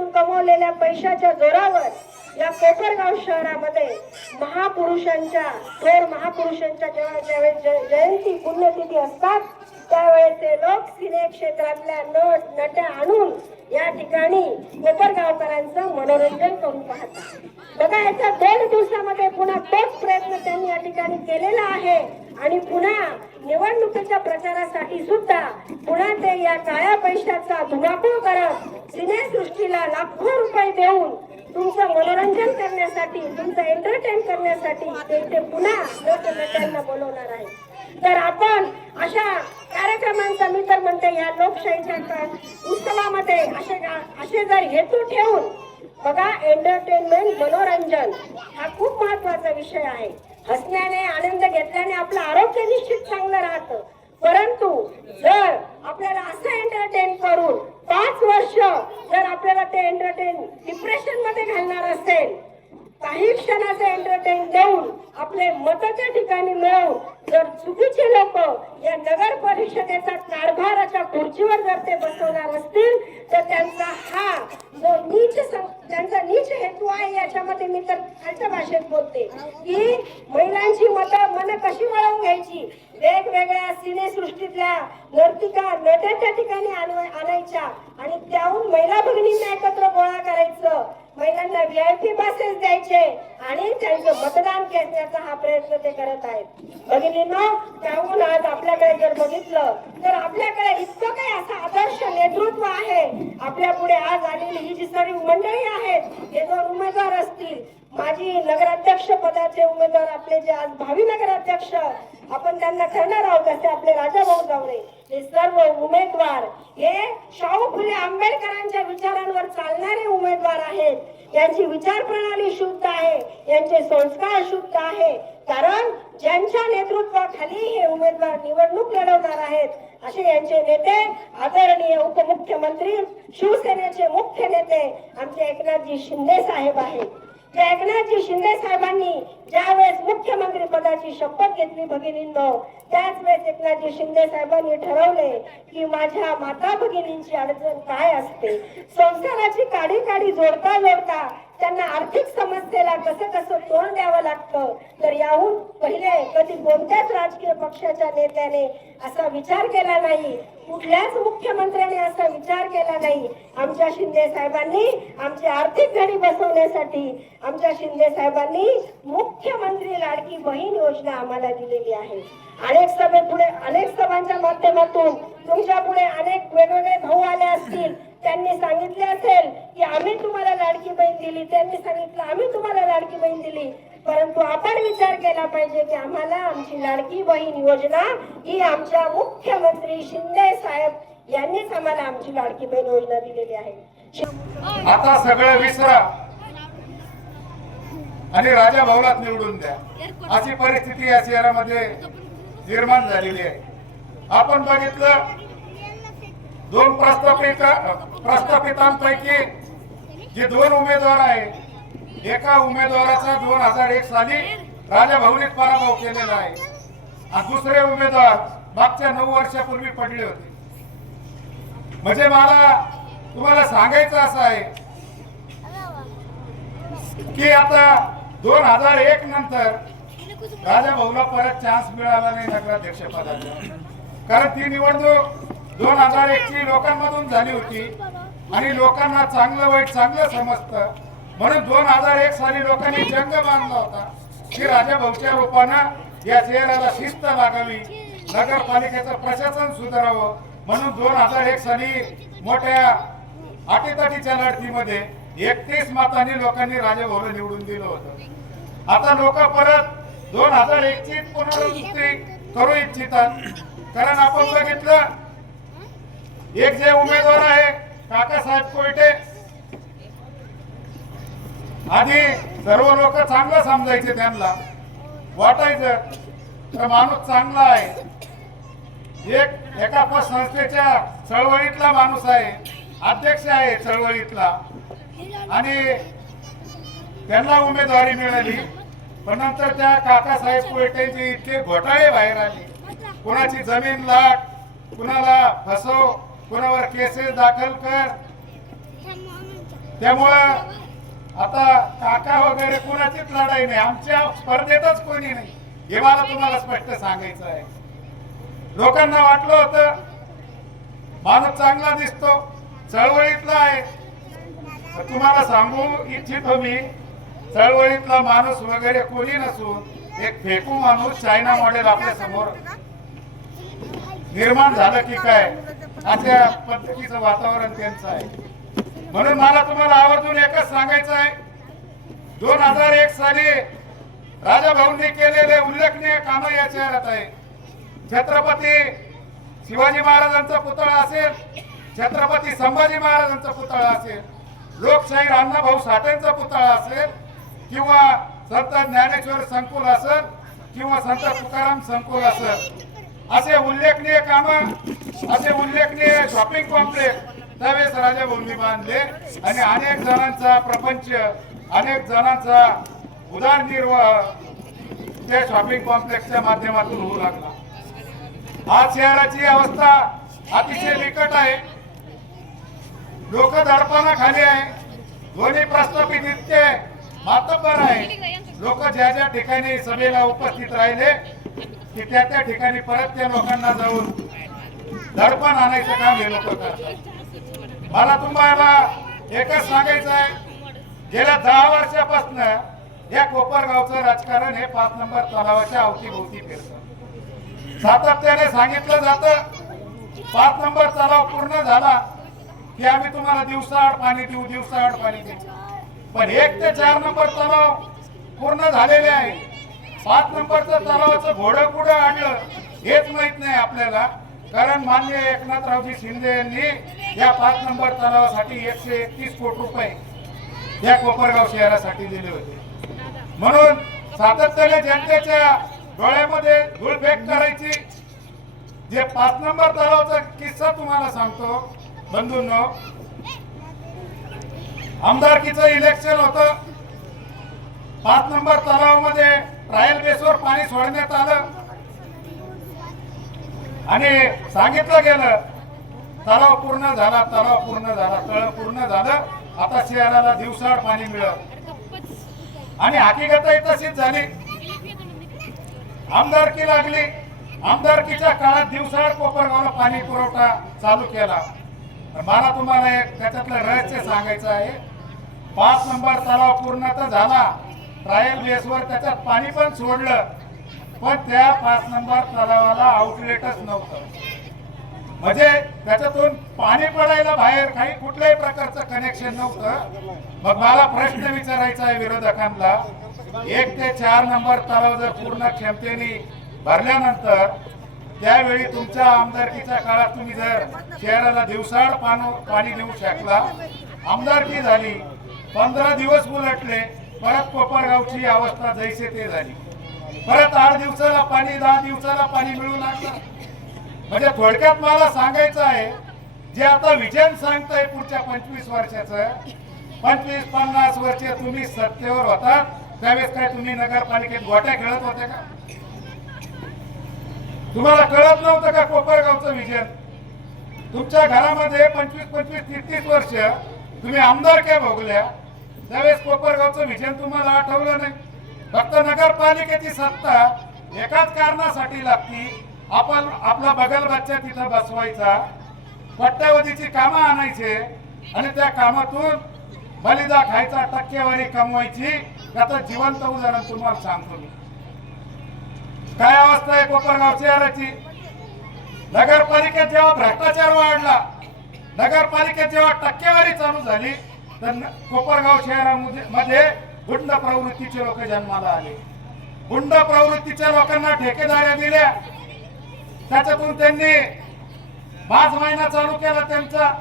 माध्यमातून कमवलेल्या पैशाच्या जोरावर या कोपरगाव शहरामध्ये महापुरुषांच्या थोर महापुरुषांच्या जेव्हा ज्यावेळेस जय- जयंती पुण्यतिथी असतात त्यावेळेस ते लोक सिने क्षेत्रातल्या नट नट्या आणून या ठिकाणी कोपरगावकरांचं मनोरंजन करून पाहतात. बघा याच्या दोन दिवसामध्ये पुन्हा तोच प्रयत्न त्यांनी या ठिकाणी केलेला आहे. आणि पुन्हा निवडणुकीच्या प्रचारासाठी सुद्धा पुन्हा ते या काळ्या पैशाचा धुमाकूळ करत सिनेसृष्टीला लाखो रुपये देऊन तुमचं मनोरंजन करण्यासाठी तुमचं एंटरटेन करण्यासाठी ते इथे पुन्हा लोकनेत्यांना बोलवणार आहे. तर आपण अशा कार्यक्रमांचा मी तर म्हणते या लोकशाहीच्या उत्सवामध्ये असे असे जर हेतू ठेवून बघा एंटरटेनमेंट मनोरंजन हा खूप महत्त्वाचा विषय आहे. हसण्याने आनंद घेतल्याने आपलं आरोग्य निश्चित चांगलं राहतं. परंतु जर आपल्याला असं एंटरटेन करून पाच वर्ष जर आपल्याला ते एंटरटेन डिप्रेशनमध्ये घालणार असेल काही क्षणाचं एंटरटेन देऊन आपले मताच्या ठिकाणी मिळवून जर चुकीचे लोक या नगर परिषदेचा कारभाराच्या खुर्चीवर जर ते बसवणार असतील तर त्यांचा हा जो नीच त्यांचा नीच हेतू आहे याच्यामध्ये मी तर खालच्या भाषेत बोलते की महिलांची मत मन कशी वळवून घ्यायची? वेगवेगळ्या सिनेसृष्टीतल्या नर्तिका नट्या त्या ठिकाणी आणायच्या आणि त्याहून महिला भगिनींना एकत्र गोळा करायचं. महिलांना व्हीआयपी बसेस द्यायचे आणि त्यांचं मतदान घेण्याचा हा प्रयत्न ते करत आहेत. भगिनींनो त्याहून आज आपल्याकडे जर बघितलं तर आपल्याकडे इतकं काही असं आदर्श नेतृत्व आहे. आपल्या पुढे आज आलेली ही जी सर्व मंडळी आहेत हे दोन उमेदवार असतील. माजी नगराध्यक्ष पदाचे उमेदवार आपले जे आज भावी नगराध्यक्ष आपण त्यांना करणार आहोत असे आपले राजाभाऊ जावरे हे सर्व उमेदवार हे शाहू फुले आंबेडकरांच्या विचारांवर चालणारे उमेदवार आहेत. यांची विचार प्रणाली शुद्ध आहे. यांचे संस्कार शुद्ध आहे. कारण ज्यांच्या नेतृत्वाखाली हे उमेदवार निवडणूक लढवणार आहेत असे यांचे नेते आदरणीय उपमुख्यमंत्री शिवसेनेचे मुख्य नेते आमचे एकनाथजी शिंदे साहेब आहेत. एकनाथजी शिंदे साहेबांनी ज्यावेळेस मुख्यमंत्री पदाची शपथ घेतली भगिनींनो त्याच वेळेस एकनाथजी शिंदे साहेबांनी ठरवले की माझ्या माता भगिनींची अडचण काय असते? संसाराची काडी काडी जोडता जोडता त्यांना आर्थिक समस्येला कसं कसं तोंड द्यावं लागतं? तर याहून पहिले कधी कोणत्याच राजकीय पक्षाच्या नेत्याने असा विचार केला नाही. कुठल्याच मुख्यमंत्र्याने असा विचार केला नाही. आमच्या शिंदे साहेबांनी आमची आर्थिक घडी बसवण्यासाठी आमच्या शिंदे साहेबांनी मुख्यमंत्री लाडकी बहीण योजना आम्हाला दिलेली आहे. अनेक सभे पुढे अनेक सभांच्या माध्यमातून तुमच्यापुढे अनेक वेगवेगळे भाऊ आले असतील. त्यांनी सांगितले असेल की आम्ही तुम्हाला लाडकी बहीण दिली. त्यांनी सांगितलं आम्ही तुम्हाला लाडकी बहीण दिली. परंतु आपण विचार केला पाहिजे की आम्हाला आमची लाडकी बहीण योजना ही आमच्या मुख्यमंत्री शिंदे साहेब यांनीच आम्हाला आमची लाडकी बहीण योजना दिलेली आहे. आता सगळं विसरा. आणि राजा भवनात निवडून द्या. अशी परिस्थिती या शहरामध्ये निर्माण झालेली आहे. आपण बघितलं दोन प्रस्थापित प्रस्थापितांपैकी जे दोन उमेदवार आहेत एका उमेदवाराचा दोन हजार एक साली राजा भाऊनीच पराभव केलेला आहे. आणि दुसरे उमेदवार मागच्या नऊ वर्षापूर्वी पडले होते. म्हणजे मला तुम्हाला सांगायचं असं आहे की आता दोन हजार एक नंतर राजा भाऊला परत चान्स मिळाला नाही नगराध्यक्ष पदाचा कारण ती निवडणूक दोन हजार एक ची लोकांमधून झाली होती आणि लोकांना चांगलं वाईट चांगलं समजतं. म्हणून दोन हजार एक साली लोकांनी जंग बांधला होता. की राजा भाऊच्या रूपानं या शहराला शिस्त लागावी नगरपालिकेचं प्रशासन सुधारावं. म्हणून दोन हजार एक साली मोठ्या अटीतटीच्या लढतीमध्ये एकतीस मतांनी लोकांनी राजाभाऊला निवडून दिलं होतं. आता लोक परत दोन हजार एक ची पुनरावृत्ती करू इच्छितात. कारण आपण बघितलं एक जे उमेदवार आहे काकासाहेब कोयटे आधी सर्व लोक चांगलं समजायचे त्यांना. वाटायचं तर माणूस चांगला आहे. एक एका संस्थेच्या चळवळीतला माणूस आहे. अध्यक्ष आहे चळवळीतला. आणि त्यांना उमेदवारी मिळाली. पण नंतर त्या काकासाहेब कोयटेंचे इतके घोटाळे बाहेर आले. कुणाची जमीन लाट कुणाला फसव कुणावर केसेस दाखल कर. त्यामुळं आता काका वगैरे कोणाचीच लढाई नाही. आमच्या स्पर्धेतच कोणी नाही. हे मला तुम्हाला स्पष्ट सांगायचं आहे. लोकांना वाटलं होतं माणूस चांगला दिसतो चळवळीतला आहे. तुम्हाला सांगू इच्छितो मी चळवळीतला माणूस वगैरे कोणी नसून एक फेकू माणूस चायना मॉडेल आपल्यासमोर निर्माण झालं की काय? अशा पद्धतीचं वातावरण त्यांचं आहे. म्हणून मला तुम्हाला आवर्जून एकच सांगायचं आहे. दोन हजार एक साली राजा भाऊंनी केलेले उल्लेखनीय काम या शहरात आहे. छत्रपती शिवाजी महाराजांचा पुतळा असेल छत्रपती संभाजी महाराजांचा पुतळा असेल लोकशाही अण्णाभाऊ साठेंचा पुतळा असेल किंवा संत ज्ञानेश्वर संकुल असेल किंवा संत तुकाराम संकुल असेल. असे उल्लेखनीय काम असे उल्लेखनीय शॉपिंग कॉम्प्लेक्स त्यावेळेस राजा भूमी बांधले. आणि अनेक जणांचा प्रपंच अनेक जणांचा उदारनिर्वाह त्या शॉपिंग कॉम्प्लेक्सच्या माध्यमातून होऊ लागला. आज शहराची अवस्था अतिशय बिकट आहे. लोक दडपाना खाली आहे. दोन्ही प्रस्थापित इतके मातब्बर आहे. लोक ज्या ज्या ठिकाणी सभेला उपस्थित राहिले की त्या त्या ठिकाणी परत त्या लोकांना जाऊन दडपण आणायचं काम हे लोक करतात. मला तुम्हाला एकच सांगायचं आहे. गेल्या दहा वर्षापासून या कोपरगावचं राजकारण हे पाच नंबर तलावाच्या अवतीभोवती फिरत. सातत्याने सांगितलं जातं पाच नंबर तलाव पूर्ण झाला की आम्ही तुम्हाला दिवसाआड पाणी देऊ दिवसाआड पाणी देऊ. पण एक ते चार नंबर तलाव पूर्ण झालेले आहे. पाच नंबरचं तलावाचं घोडं कुठं आणलं हेच माहीत नाही आपल्याला. कारण मान्य एकनाथरावजी शिंदे यांनी या पाच नंबर तलावासाठी एकशे एकतीस कोटी रुपये या कोपरगाव शहरासाठी दिले होते. म्हणून सातत्याने जनतेच्या डोळ्यामध्ये धूळफेक करायची जे पाच नंबर तलावाचा किस्सा तुम्हाला सांगतो बंधूंनो आमदारकीचं इलेक्शन होतं. पाच नंबर तलावामध्ये ट्रायल बेसवर पाणी सोडण्यात आलं. आणि सांगितलं गेलं तलाव पूर्ण झाला तलाव पूर्ण झाला तळ पूर्ण झालं आता शहराला दिवसाआड पाणी मिळत आणि हकीकतही तशीच झाली. आमदारकी लागली. आमदारकीच्या काळात दिवसाआड कोपरगावला पाणी पुरवठा चालू केला. मला तुम्हाला एक त्याच्यातलं रहस्य सांगायचं आहे. पाच नंबर तलाव पूर्ण तर झाला. ट्रायल बेसवर त्याच्यात पाणी पण सोडलं. पण त्या पाच नंबर तलावाला आउटलेटच नव्हतं. म्हणजे त्याच्यातून पाणी पडायला बाहेर काही कुठल्याही प्रकारचं कनेक्शन नव्हतं. मग मला प्रश्न विचारायचा आहे विरोधकांना. एक ते चार नंबर तलाव जर पूर्ण क्षमतेने भरल्यानंतर त्यावेळी तुमच्या आमदारकीच्या काळात तुम्ही जर शहराला दिवसाळ पाणी पाणी देऊ शकला. आमदारकी झाली पंधरा दिवस उलटले परत कोपरगावची अवस्था जैसे ते झाली. परत आठ दिवसाला पाणी दहा दिवसाला पाणी मिळू लागलं म्हणजे थोडक्यात मला सांगायचं आहे जे आता विजन सांगताय पुढच्या पंचवीस वर्षाचं पंचवीस पन्नास वर्ष तुम्ही सत्तेवर होता त्यावेळेस काय तुम्ही नगरपालिकेत गोट्या खेळत होते का? तुम्हाला कळत नव्हतं का कोपरगावचं विजन? तुमच्या घरामध्ये पंचवीस पंचवीस तीस तीस वर्ष तुम्ही आमदार काय भोगल्या त्यावेळेस कोपरगावचं विजन तुम्हाला आठवलं नाही. फक्त नगरपालिकेची सत्ता एकाच कारणासाठी लागती. आपण आपला बगल बच्चा तिथं बसवायचा पट्ट्यावधीची कामं आणायचे आणि त्या कामातून बलिदा खायचा टक्केवारी कमवायची. त्याचं जिवंत उदाहरण तुम्हाला सांगतो मी. काय अवस्था आहे कोपरगाव शहराची? नगरपालिकेत जेव्हा भ्रष्टाचार वाढला नगरपालिकेत जेव्हा टक्केवारी चालू झाली तर कोपरगाव शहरामध्ये मध्ये गुंड प्रवृत्तीचे लोक जन्माला आले. गुंड प्रवृत्तीच्या लोकांना ठेकेदाऱ्या दिल्या. त्याच्यातून त्यांनी पाच महिना चालू केला त्यांचा.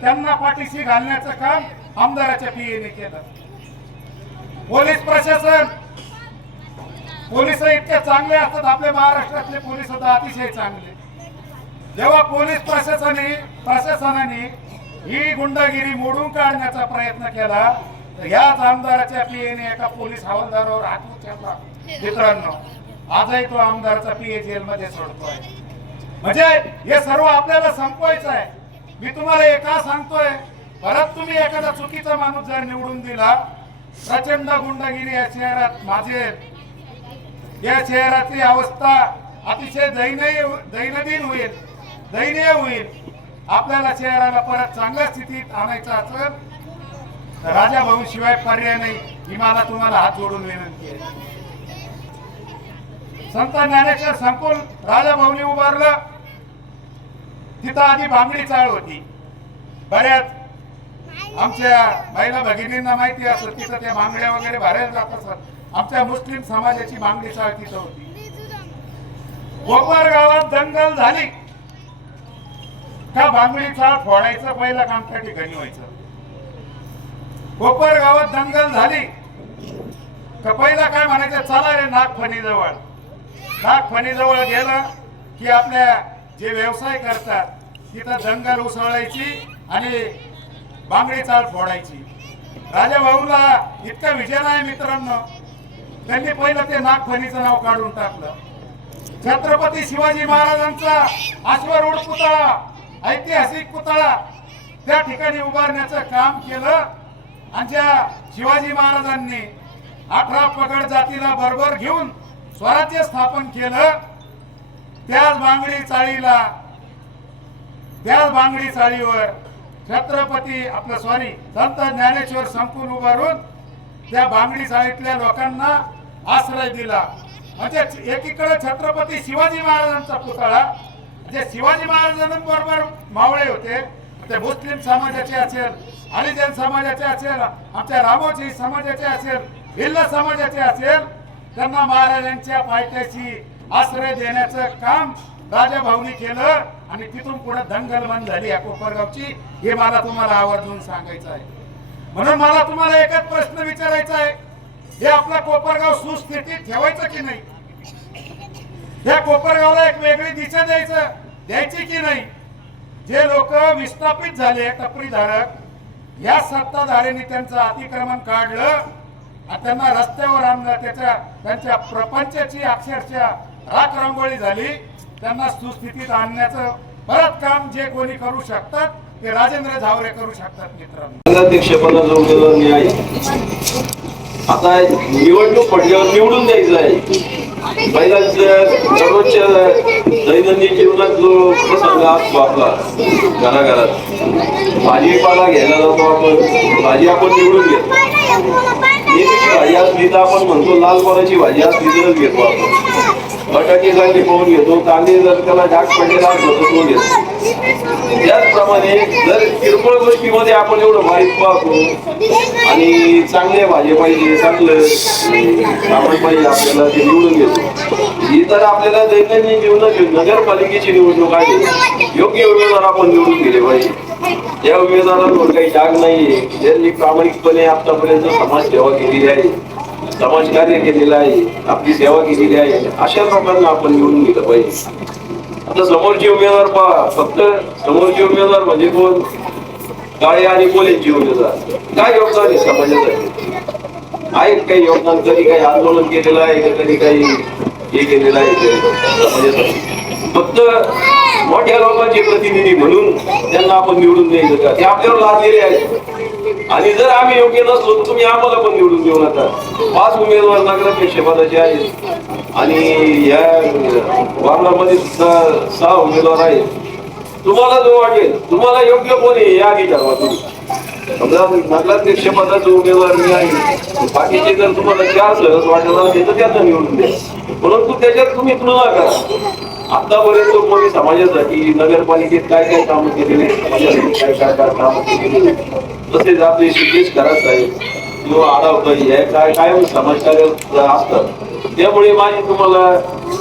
त्यांना पाठीशी घालण्याचं काम आमदाराच्या पीएने केलं. पोलीस प्रशासन पोलीस इतके चांगले असतात आपल्या महाराष्ट्रातले पोलीस आता अतिशय चांगले. जेव्हा पोलीस प्रशासने प्रशासनाने ही गुंडगिरी मोडून काढण्याचा प्रयत्न केला याच आमदाराच्या पीएने एका पोलीस हवालदारावर हात उचलला मित्रांनो आजही तो आमदारचा पीए जेलमध्ये सोडतोय. म्हणजे हे सर्व आपल्याला संपवायचं आहे. मी तुम्हाला एका सांगतोय परत तुम्ही एखादा चुकीचा माणूस जर निवडून दिला प्रचंड गुंडगिरी या शहरात माझे या शहराची अवस्था अतिशय दैनीय दैनंदिन होईल दयनीय होईल. आपल्याला शहराला परत चांगल्या स्थितीत आणायचं असेल राजा भाऊ शिवाय पर्याय नाही. ही मला तुम्हाला हात जोडून विनंती आहे. संत ज्ञानेश्वर संकुल राजा भाऊनी उभारलं. तिथं आधी बांगडी चाळ होती. बऱ्याच आमच्या महिला भगिनींना माहिती असत तिथं त्या बांगड्या वगैरे भरायला जात असत आमच्या मुस्लिम समाजाची बांगडी चाळ तिथं होती. कोपर गावात दंगल झाली. का बांगडी चाळ फोडायचं पहिलं काम त्या ठिकाणी व्हायचं. कोपर गावात दंगल झाली. तर पहिला काय म्हणायचं? चला रे नागफणीजवळ नागफणीजवळ गेलं की आपल्या जे व्यवसाय करतात तिथं दंगल उसळायची आणि बांगडी चाळ फोडायची. राजा भाऊला इतका विजय नाही मित्रांनो. त्यांनी पहिलं ते नागफणीचं नाव काढून टाकलं. छत्रपती शिवाजी महाराजांचा अश्वरूढ पुतळा ऐतिहासिक पुतळा त्या ठिकाणी उभारण्याचं काम केलं. आमच्या शिवाजी महाराजांनी अठरा पगड जातीला बरोबर घेऊन स्वराज्य स्थापन केलं. त्याच बांगडी चाळीला त्याच बांगडी चाळीवर छत्रपती आपलं सॉरी संत ज्ञानेश्वर संकुल उभारून त्या बांगडी चाळीतल्या लोकांना आश्रय दिला. म्हणजे एकीकडे छत्रपती शिवाजी महाराजांचा पुतळा म्हणजे शिवाजी महाराजांबरोबर मावळे होते ते मुस्लिम समाजाचे असेल हरिजन समाजाचे असेल आमच्या रामोजी समाजाचे असेल भिल्ल समाजाचे असेल त्यांना महाराजांच्या पायथ्याशी आश्रय देण्याचं काम राजा भाऊनी केलं आणि तिथून पुढे दंगलमन झाली या कोपरगावची. हे मला तुम्हाला आवर्जून सांगायचं आहे. म्हणून मला तुम्हाला एकच प्रश्न विचारायचा आहे. हे आपला कोपरगाव सुस्थितीत ठेवायचं की नाही? या कोपरगावला एक वेगळी दिशा द्यायचं द्यायची की नाही? जे लोक विस्थापित झाले टपरीधारक या सत्ताधाऱ्यांनी त्यांचं अतिक्रमण काढलं. त्यांना रस्त्यावर आणलं. त्याच्या त्यांच्या प्रपंचाची अक्षरशः राख रांगोळी झाली. त्यांना सुस्थितीत आणण्याचं परत काम जे कोणी करू शकतात ते राजेंद्र झावरे करू शकतात मित्रांनो. उमेदवार आता निवडणूक पडल्यावर निवडून द्यायचं आहे. महिलांच्या दररोजच्या दैनंदिन जीवनात जो प्रसंग असतो आपला घराघरात. भाजीपाला घ्यायला जातो आपण भाजी आपण निवडून घेतो. भाजी असली तर आपण म्हणतो लाल कोणाची भाजी असली तरच घेतो आपण. बटाटे कांदे पाहून घेतो कांदे जर त्याला डाग पडलेला असतो तर तो घेतो. त्याचप्रमाणे जर किरकोळ गोष्टीमध्ये आपण एवढं माहीत पाहतो आणि चांगले भाजी पाहिजे चांगलं. सामान पाहिजे आपल्याला ते निवडून घेतो ही तर आपल्याला दैनंदिन जीवनात नगरपालिकेची निवडणूक आहे योग्य उमेदवार आपण निवडून गेले पाहिजे. या उमेदवारांवर काही डाग नाहीये. ज्यांनी प्रामाणिकपणे आतापर्यंत समाज सेवा केलेली आहे. समाज कार्य केलेलं आहे. आपली सेवा केलेली आहे. अशा लोकांना आपण निवडून गेलं पाहिजे. आता समोरचे उमेदवार पहा. फक्त समोरचे उमेदवार म्हणजे कोण? काळे आणि कोलेंचे योजना काय योगदान आहे समाजासाठी? आहे काही योगदान कधी काही आंदोलन केलेलं आहे कधी काही हे केलेलं आहे समाजासाठी. फक्त मोठ्या लोकांचे प्रतिनिधी म्हणून त्यांना आपण निवडून द्यायचं का? ते आपल्यावर लादलेले आहेत. आणि जर आम्ही योग्य नसलो तर तुम्ही आम्हाला पण निवडून देऊ नका. पाच उमेदवार नगराध्यक्ष पदाचे आहेत. आणि या वार्डामध्ये सुद्धा सहा उमेदवार आहेत. तुम्हाला जो वाटेल तुम्हाला योग्य कोणी या आधी ठरवा तुम्ही. समजा नगराध्यक्ष पदाचा उमेदवार मी आहे. बाकीचे जर तुम्हाला चार सहज वाटायला असेल तर त्यांना निवडून द्या. परंतु त्याच्यात तुम्ही तुलना करा. आतापर्यंत कोणी समाजासाठी नगरपालिकेत काय काय काम केलेले आहेत, समाजासाठी काय काय काय कामं केलेली तसेच आपले सिद्धेश करत आहे किंवा आडावताई हे काय कायम समाजकार्य असतात त्यामुळे माझी तुम्हाला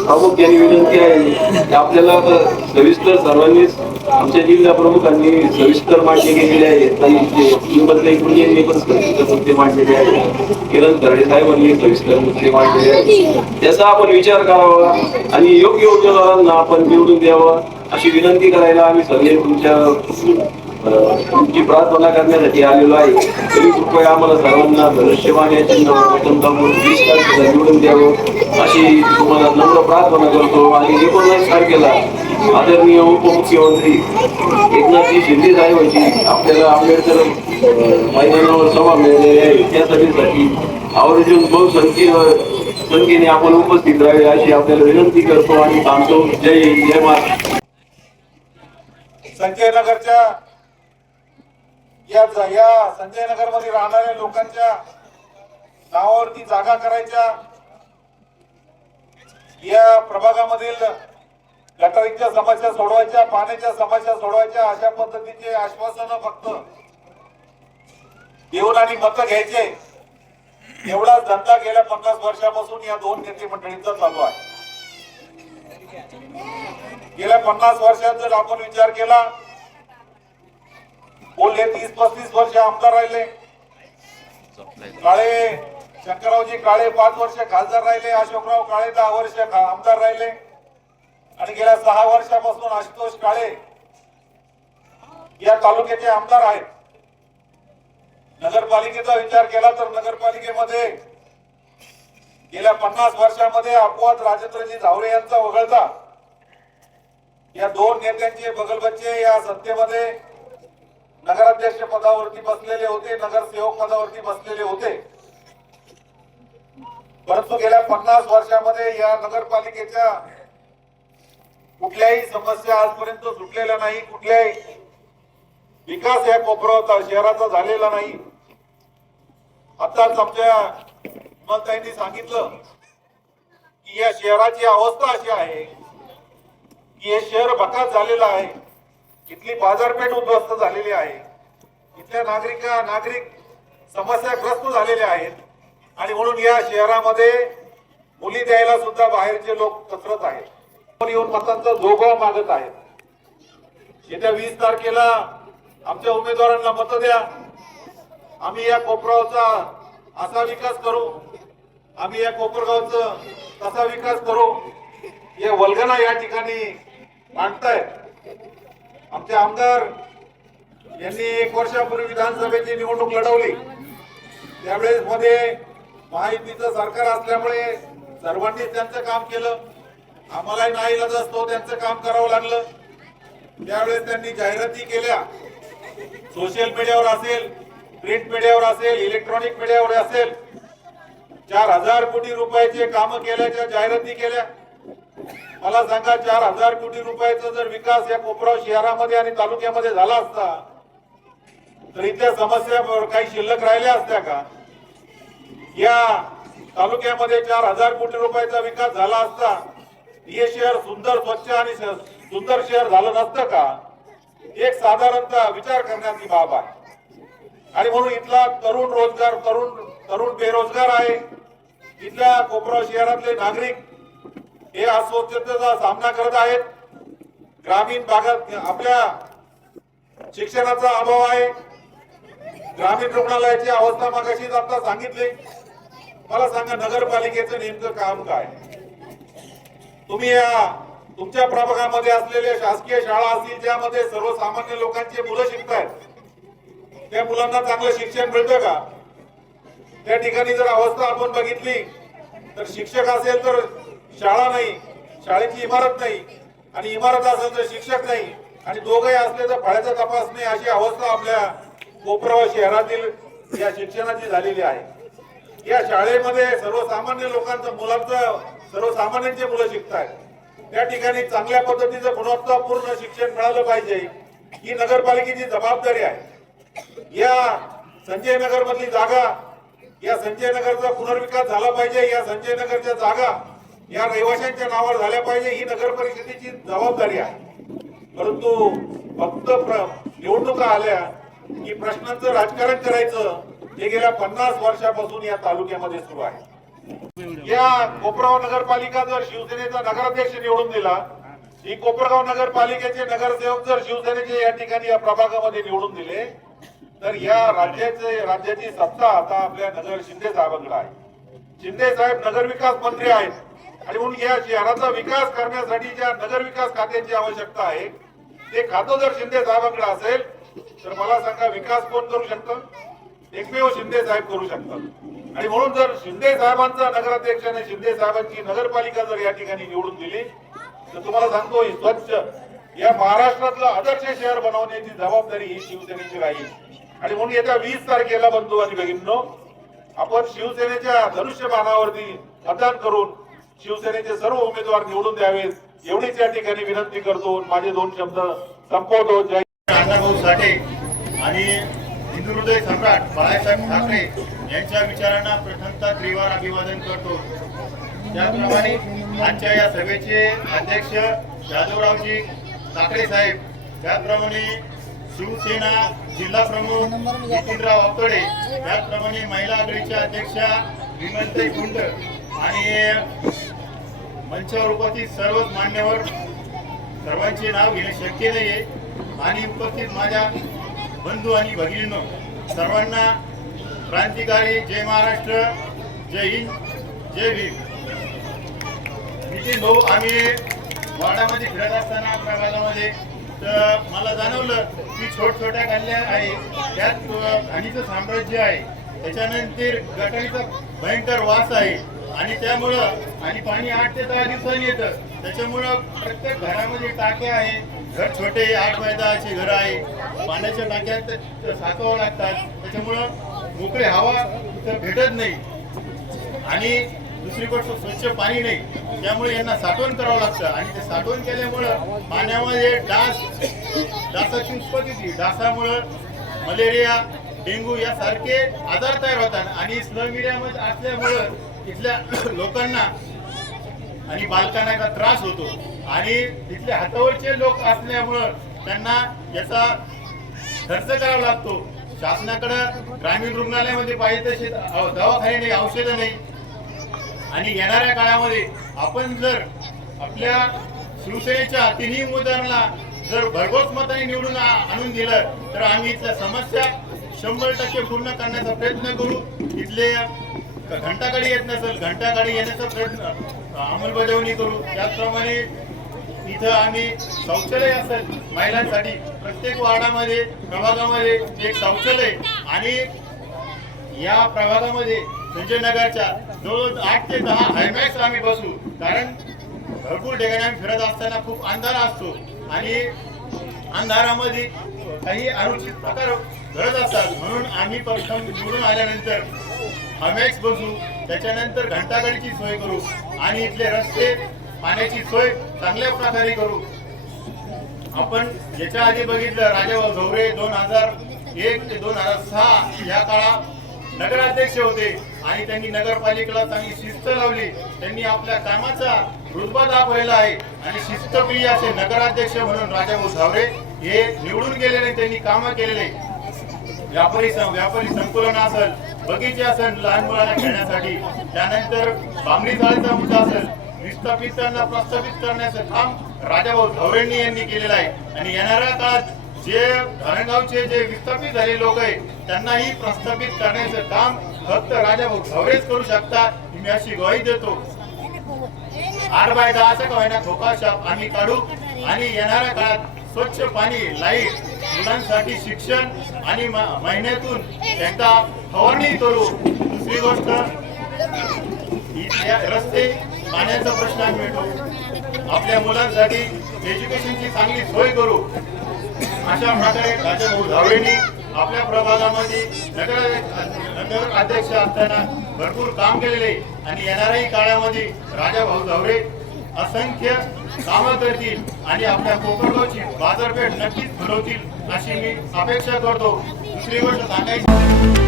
प्रमुख यांनी विनंती आहे. की आपल्याला सविस्तर सर्वांनीच आमच्या जिल्हा प्रमुखांनी सविस्तर मांडणी केलेली आहे. ताई जे श्रीमंतलाई कुंजेंनी पण सविस्तर मुद्दे मांडलेले आहेत किरण तरडे साहेबांनी सविस्तर मुद्दे मांडलेले आहेत त्याचा आपण विचार करावा आणि योग्य उमेदवारांना आपण निवडून द्यावा अशी विनंती करायला आम्ही सगळे तुमच्या तुमची प्रार्थना करण्यासाठी आलेलो आहे. तरी कृपया आम्हाला सर्वांना धनुष्यबाण या चिन्हावर बटन दाबून वीस तारखेला निवडून द्यावं. अशी तुम्हाला नम्र प्रार्थना करतो. आणि एकोणीस तारखेला आदरणीय उपमुख्यमंत्री एकनाथजी शिंदे साहेबांची आपल्याला आंबेडकर मैदानावर सभा मिळालेली आहे. त्या सभेसाठी आवर्जून बहुसंख्य संख्येने आपण उपस्थित राहावे अशी आपल्याला विनंती करतो आणि थांबतो जय जय महाराज संजय नगरच्या या या संजय नगरमध्ये राहणाऱ्या लोकांच्या नावावरती जागा करायच्या. या प्रभागामधील गटारींच्या समस्या सोडवायच्या पाण्याच्या समस्या सोडवायच्या अशा पद्धतीचे आश्वासन फक्त देऊन आणि मत घ्यायचे. एवढाच धंदा गेल्या पन्नास वर्षापासून या दोन नेते मंडळींचा चालू आहे. गेल्या पन्नास वर्षात जर आपण विचार केला बोलले तीस पस्तीस वर्ष आमदार राहिले. काळे शंकररावजी काळे पाच वर्ष खासदार राहिले अशोकराव काळे दहा वर्ष आमदार राहिले. आणि गेल्या सहा वर्षापासून आशुतोष काळे या तालुक्याचे आमदार आहेत. नगरपालिकेचा विचार केला तर नगरपालिकेमध्ये गेल्या पन्नास वर्षामध्ये अपवाद राजेंद्रजी झावरे यांचा वगळता या दोन नेत्यांचे बगलबच्चे या सत्तेमध्ये नगराध्यक्ष पदावरती बसलेले होते नगरसेवक पदावरती बसलेले होते. परंतु गेल्या पन्नास वर्षामध्ये या नगरपालिकेच्या कुठल्याही समस्या आजपर्यंत सुटलेल्या नाही कुठल्याही विकास या कोपरावता शहराचा झालेला नाही. आताच आमच्या हिमलताईंनी सांगितलं की या शहराची अवस्था अशी आहे की हे शहर भकास झालेलं आहे. इथली बाजारपेठ उद्ध्वस्त झालेली आहे. इथल्या नागरिका नागरिक समस्याग्रस्त झालेले आहेत. आणि म्हणून या शहरामध्ये मुली द्यायला सुद्धा बाहेरचे लोक कचरत आहेत. येऊन मतांचा जोगवा मागत आहेत. येत्या वीस तारखेला आमच्या उमेदवारांना मत द्या. आम्ही या कोपरावचा असा विकास करू. आम्ही या कोपरगावचं तसा विकास करू. या वल्गना या ठिकाणी मांडतायत. आमचे आमदार यांनी एक वर्षापूर्वी विधानसभेची निवडणूक लढवली. त्यावेळेस मध्ये महायुतीचं सरकार असल्यामुळे सर्वांनीच त्यांचं काम केलं. आम्हालाही नाही असतो त्यांचं काम करावं लागलं. त्यावेळेस त्यांनी जाहिराती केल्या. सोशल मीडियावर असेल प्रिंट मीडियावर असेल इलेक्ट्रॉनिक मीडियावर असेल चार हजार कोटी रुपयाचे काम केल्याच्या जाहिराती केल्या. मला सांगा चार हजार कोटी रुपयाचा जर विकास या कोपराव शहरामध्ये आणि तालुक्यामध्ये झाला असता तर इथल्या समस्या काही शिल्लक राहिल्या असत्या का? या तालुक्यामध्ये चार हजार कोटी रुपयाचा विकास झाला असता हे शहर सुंदर स्वच्छ आणि सुंदर शहर झालं नसतं का? एक साधारणतः विचार करण्याची बाब आहे. आणि म्हणून इथला तरुण रोजगार तरुण तरुण बेरोजगार आहे. इथल्या कोपराव शहरातले नागरिक हे अस्वच्छतेचा सामना करत आहेत. ग्रामीण भागात आपल्या शिक्षणाचा अभाव आहे. ग्रामीण रुग्णालयाची अवस्था मागाशीच आता सांगितली. मला सांगा नगरपालिकेचं नेमकं काम काय? तुम्ही या तुमच्या प्रभागामध्ये असलेल्या शासकीय शाळा असतील ज्यामध्ये सर्वसामान्य लोकांची मुलं शिकतायत त्या मुलांना चांगलं शिक्षण मिळतं का? त्या ठिकाणी जर अवस्था आपण बघितली तर शिक्षक असेल तर शाळा नाही शाळेची इमारत नाही आणि इमारत असेल तर शिक्षक नाही आणि दोघंही असले तर फळ्याचा तपास नाही अशी अवस्था आपल्या कोपराव शहरातील या शिक्षणाची झालेली आहे. या शाळेमध्ये सर्वसामान्य लोकांचं मुलांचं सर्वसामान्यांचे मुलं शिकतायत. त्या ठिकाणी चांगल्या पद्धतीचं गुणवत्तापूर्ण शिक्षण मिळालं पाहिजे ही नगरपालिकेची जबाबदारी आहे. या संजय नगर मधली जागा या संजय नगरचा पुनर्विकास झाला पाहिजे या संजय नगरच्या जागा या रहिवाशांच्या नावावर झाल्या पाहिजे ही नगर परिषदेची जबाबदारी आहे. परंतु फक्त प्र- निवडणुका आल्या की प्रश्नांचं राजकारण करायचं हे गेल्या पन्नास वर्षापासून या तालुक्यामध्ये सुरू आहे. या कोपरगाव नगरपालिका जर शिवसेनेचा नगराध्यक्ष निवडून दिला ही कोपरगाव नगरपालिकेचे नगरसेवक जर शिवसेनेचे या ठिकाणी या प्रभागामध्ये निवडून दिले तर या राज्याचे राज्याची सत्ता आता आपल्या नगर शिंदे साहेबांकडे आहे. शिंदे साहेब नगरविकास मंत्री आहेत आणि म्हणून या शहराचा विकास करण्यासाठी ज्या नगर विकास खात्याची आवश्यकता आहे ते खातं जर शिंदे साहेबांकडे असेल तर मला सांगा विकास कोण करू शकतं? एकमेव शिंदे साहेब करू शकतात. आणि म्हणून जर शिंदे साहेबांचा नगराध्यक्ष आणि शिंदे साहेबांची नगरपालिका जर या ठिकाणी निवडून दिली तर तुम्हाला सांगतो ही स्वच्छ. या महाराष्ट्रातलं आदर्श शहर बनवण्याची जबाबदारी ही शिवसेनेची राहील. आणि म्हणून येत्या वीस तारखेला बंधू आणि भगिनींनो आपण शिवसेनेच्या धनुष्यबाणावरती मतदान करून शिवसेनेचे सर्व उमेदवार निवडून द्यावेत एवढीच या ठिकाणी विनंती करतो. माझे दोन शब्द संपवतो. नानाभाऊ साठे आणि हिंदुहृदय सम्राट बाळासाहेब ठाकरे यांच्या विचारांना प्रथमता त्रिवार अभिवादन करतो. त्याप्रमाणे आजच्या या सभेचे अध्यक्ष यादवरावजी ठाकरे साहेब त्याचप्रमाणे शिवसेना जिल्हा प्रमुख नितीनराव अवतडे त्याचप्रमाणे महिला आघाडीच्या अध्यक्षा विमलताई गुंड आणि मंचावर उपस्थित सर्वच मान्यवर. सर्वांचे नाव घेणे शक्य नाहीये. आणि उपस्थित माझ्या बंधू आणि भगिनींनो सर्वांना क्रांतिकारी जय महाराष्ट्र जय हिंद जय भीम. नितीन भाऊ आम्ही वाडामध्ये फिरत असताना प्रभागामध्ये तर मला जाणवलं की छोट छोट्या गल्ल्या आहे त्यात घाणीचं साम्राज्य आहे. त्याच्यानंतर गटारीचा भयंकर वास आहे. आणि त्यामुळं आणि पाणी आठ ते दहा दिवसांनी येतं. त्याच्यामुळं प्रत्येक घरामध्ये टाक्या आहे. घर छोटे आठ बाय दहाचे घर आहे. पाण्याच्या टाक्यात साकावं लागतात. त्याच्यामुळं मोकळी हवा तर भेटत नाही. आणि दुसरीकडचं स्वच्छ पाणी नाही. त्यामुळे यांना साठवण करावं लागतं. आणि ते साठवण केल्यामुळं पाण्यामध्ये डास डासाची उत्पत्ती डासामुळं मलेरिया डेंग्यू यासारखे आजार तयार होतात. आणि स्लम एरियामध्ये असल्यामुळं इथल्या लोकांना आणि बालकांना याचा त्रास होतो. आणि तिथले हातावरचे लोक असल्यामुळं त्यांना याचा खर्च करावा लागतो. शासनाकडं ग्रामीण रुग्णालयामध्ये पाहिजे तसे दवाखाने नाही औषधं नाही. आणि येणाऱ्या काळामध्ये आपण जर आपल्या शिवसेनेच्या तिन्ही उमेदवारांना जर भरघोस मताने निवडून आणून दिलं तर आम्ही इथल्या समस्या शंभर टक्के पूर्ण करण्याचा प्रयत्न करू. इथले घंटागाडी येत नसेल घंटागाडी येण्याचा प्रयत्न अंमलबजावणी करू. त्याचप्रमाणे इथं आम्ही शौचालय असेल महिलांसाठी प्रत्येक वार्डामध्ये प्रभागामध्ये एक शौचालय आणि या प्रभागामध्ये संजय नगरच्या जवळ आठ ते दहा हायमॅक्स आम्ही बसू. कारण भरपूर ठिकाणी आम्ही फिरत असताना खूप अंधार असतो आणि अंधारामध्ये काही अनुचित प्रकार घडत असतात. म्हणून आम्ही प्रथम निवडून आल्यानंतर हॅमॅक्स बसू त्याच्यानंतर घंटागडची सोय करू आणि इथले रस्ते पाण्याची सोय चांगल्या प्रकारे करू. आपण याच्या आधी बघितलं राजा झोरे दोन हजार एक ते दोन हजार सहा या काळात नगराध्यक्ष होते आणि त्यांनी नगरपालिकेला चांगली शिस्त लावली. त्यांनी आपल्या कामाचा रुतबा दाखवलेला आहे आणि शिस्तप्रिय असे नगराध्यक्ष म्हणून राजाभाऊ झावरे हे निवडून गेलेले त्यांनी कामं केलेले. व्यापारी व्यापारी संकुलन असेल बगीचे असेल लहान मुलांना खेळण्यासाठी. त्यानंतर बांगडी चाळीचा मुद्दा असेल विस्थापितांना प्रस्थापित करण्याचं काम राजाभाऊ धवरेंनी यांनी केलेलं आहे. आणि येणाऱ्या काळात जे धरणगावचे जे विस्थापित झाले लोक आहे त्यांनाही प्रस्थापित करण्याचं काम फक्त राजाभाऊ धवरेच करू शकतात मी अशी ग्वाही देतो. आठ बाय दहाचा का होईना खोका शाप आम्ही काढू. आणि येणाऱ्या काळात स्वच्छ पाणी लाइट मुलांसाठी शिक्षण आणि महिन्यातून एकदा फवारणी करू. दुसरी गोष्ट रस्ते पाण्याचा प्रश्न मिळतो आपल्या मुलांसाठी एज्युकेशनची चांगली सोय करू. अशा प्रकारे राजाभाऊ धावडेंनी आपल्या प्रभागामध्ये नगर नगर अध्यक्ष असताना भरपूर काम केलेले आणि येणाऱ्याही काळामध्ये राजाभाऊ धावरे असंख्य कामं करतील आणि आपल्या कोकणगावची बाजारपेठ नक्कीच भरवतील. अशी मी अपेक्षा करतो. दुसरी गोष्ट सांगायची